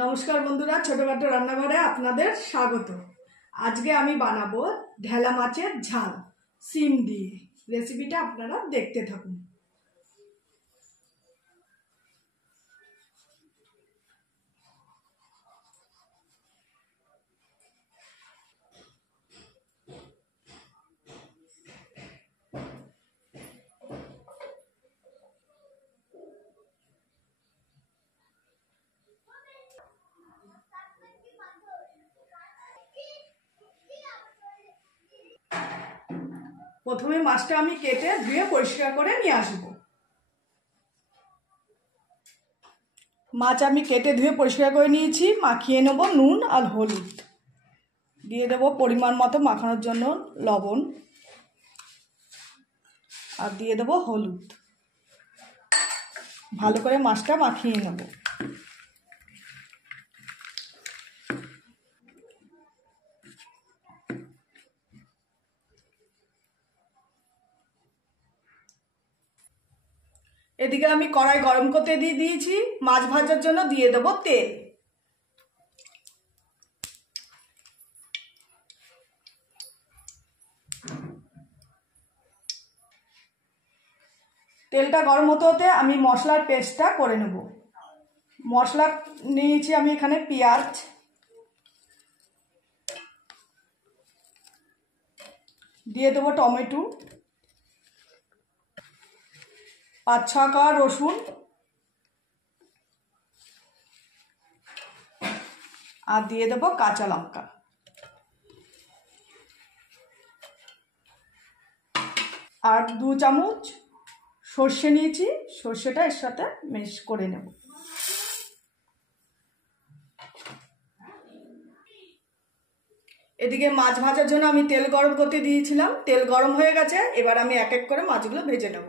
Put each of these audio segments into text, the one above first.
নমস্কার বন্ধুরা, ছোটখাটো রান্নাঘরে আপনাদের স্বাগত। আজকে আমি বানাবো ঢেলা মাছের ঝাল সিম দিয়ে। রেসিপিটা আপনারা দেখতে থাকুন। প্রথমে মাছটা আমি কেটে ধুয়ে পরিষ্কার করে নিয়ে আসবো। মাছ আমি কেটে ধুয়ে পরিষ্কার করে নিয়েছি। মাখিয়ে নেব নুন আর হলুদ, দিয়ে দেব পরিমাণ মতো মাখানোর জন্য লবণ, আর দিয়ে দেব হলুদ। ভালো করে মাছটা মাখিয়ে নেব। এদিকে আমি কড়াই গরম করতে দিয়ে দিয়েছি। মাছ ভাজার জন্য দিয়ে দেব তেল। তেলটা গরম হতে হতে আমি মশলার পেস্টটা করে নেব। মশলা নিয়েছি আমি এখানে পেঁয়াজ, দিয়ে দেবো টমেটো, 5-6 কোয়া রসুন, আর দিয়ে দেবো কাঁচা লঙ্কা, আর 2 চামচ সর্ষে নিয়েছি। সর্ষেটা এর সাথে মিক্স করে নেব। এদিকে মাছ ভাজার জন্য আমি তেল গরম করতে দিয়েছিলাম। তেল গরম হয়ে গেছে। এবার আমি এক এক করে মাছগুলো ভেজে নেব।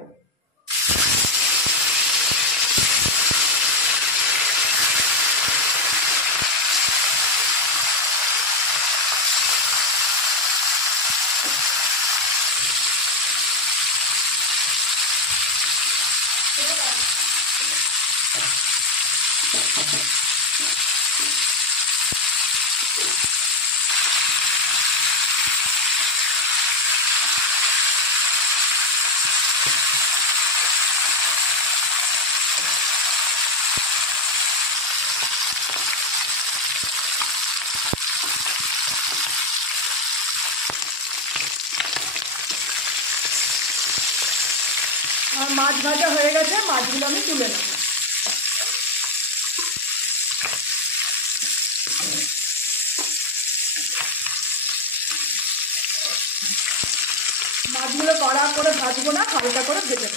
আর মাছ ভাজা হয়ে গেছে। মাছগুলো আমি তুলে নেব। মাছগুলো কড়া করে ভাজবো না, হালকা করে ভেজে নেব।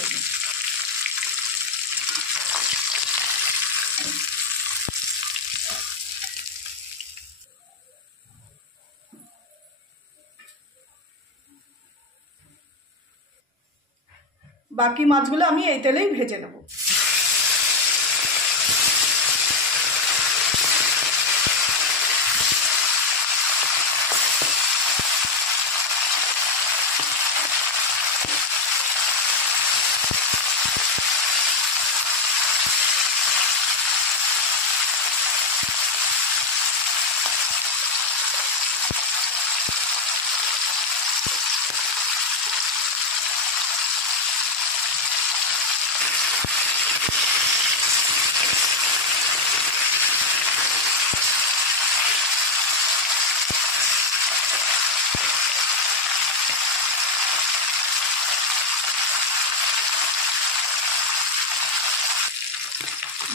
বাকি মাছগুলো আমি এই তেলেই ভেজে নেব।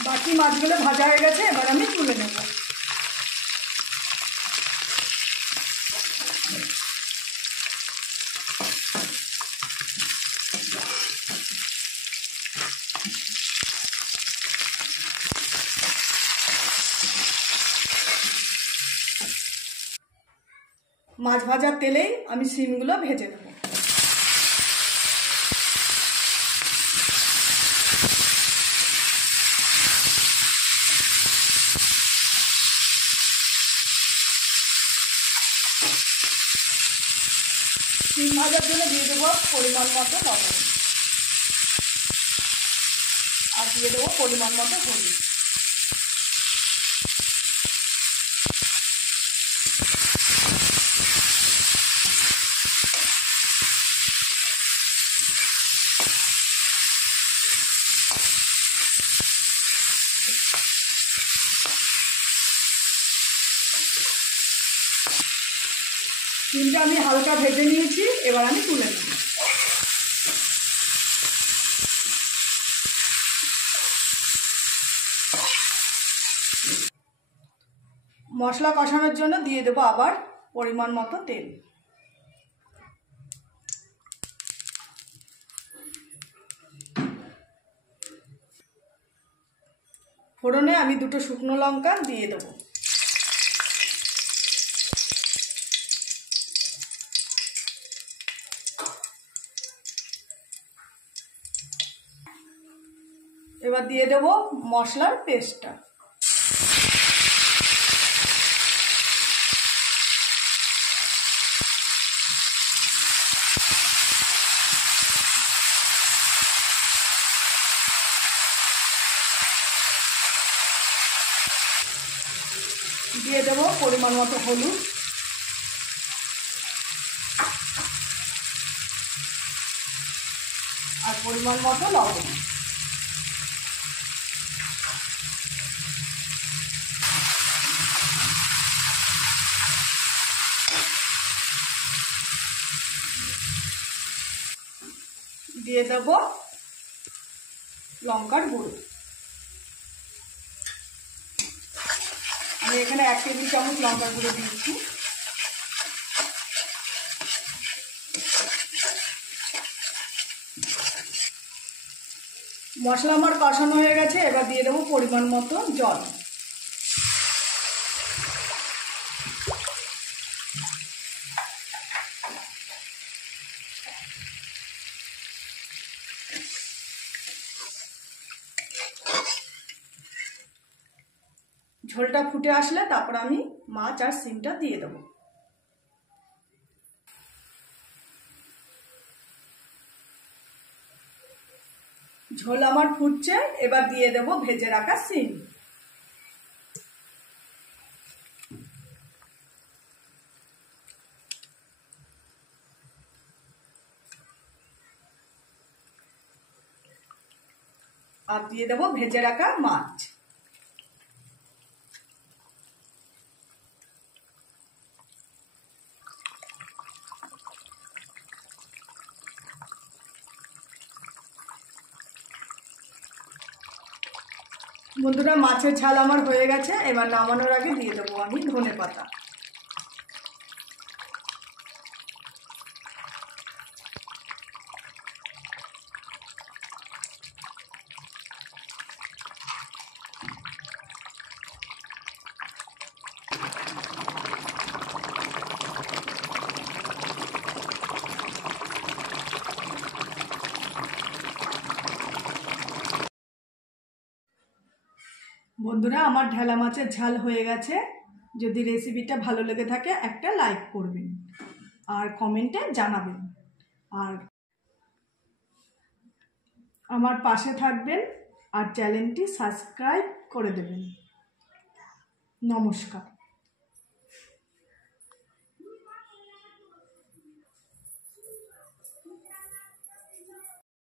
বাকি মাছগুলো ভাজা হয়ে গেছে। এবার আমি তুলে নেব। মাছ ভাজার তেলেই আমি সিমগুলো ভেজে নেব। সিম ভাজার জন্য দিয়ে দেবো পরিমাণ মতো লবণ, আর দিয়ে দেবো পরিমাণ মতো হলুদ। সিমটা আমি হালকা ভেজে নিয়েছি, এবার আমি তুলে নেব। মশলা কষানোর জন্য দিয়ে দেবো আবার পরিমাণ মতো তেল। ফোড়নে আমি 2টো শুকনো লঙ্কা দিয়ে দেবো। এবার দিয়ে দেবো মশলার পেস্টটা। দিয়ে দেবো পরিমাণ মতো হলুদ, আর পরিমাণ মতো লবণ। দিয়ে দেবো লঙ্কার গুঁড়ো। আমি এখানে 1 টেবিল চামচ লঙ্কার গুঁড়ো দিয়েছি। মশলা আমার কষানো হয়ে গেছে, এবার দিয়ে দেবো পরিমাণ মতো জল। ঝোলটা ফুটে আসলে তারপর আমি মাছ আর সিমটা দিয়ে দেবো। ঝোল আমার ফুটছে, এবার দিয়ে দেবো ভেজে রাখা সিম। আর দিয়ে দেবো ভেজে রাখা মাছ। বন্ধুরা, মাছের ঝাল আমার হয়ে গেছে, এবার নামানোর আগে দিয়ে দেবো আমি ধনেপাতা। বন্ধুরা, আমার ঢেলা মাছের ঝাল হয়ে গেছে। যদি রেসিপিটা ভালো লেগে থাকে একটা লাইক করবেন আর কমেন্টে জানাবেন, আর আমার পাশে থাকবেন আর চ্যানেলটি সাবস্ক্রাইব করে দেবেন। নমস্কার।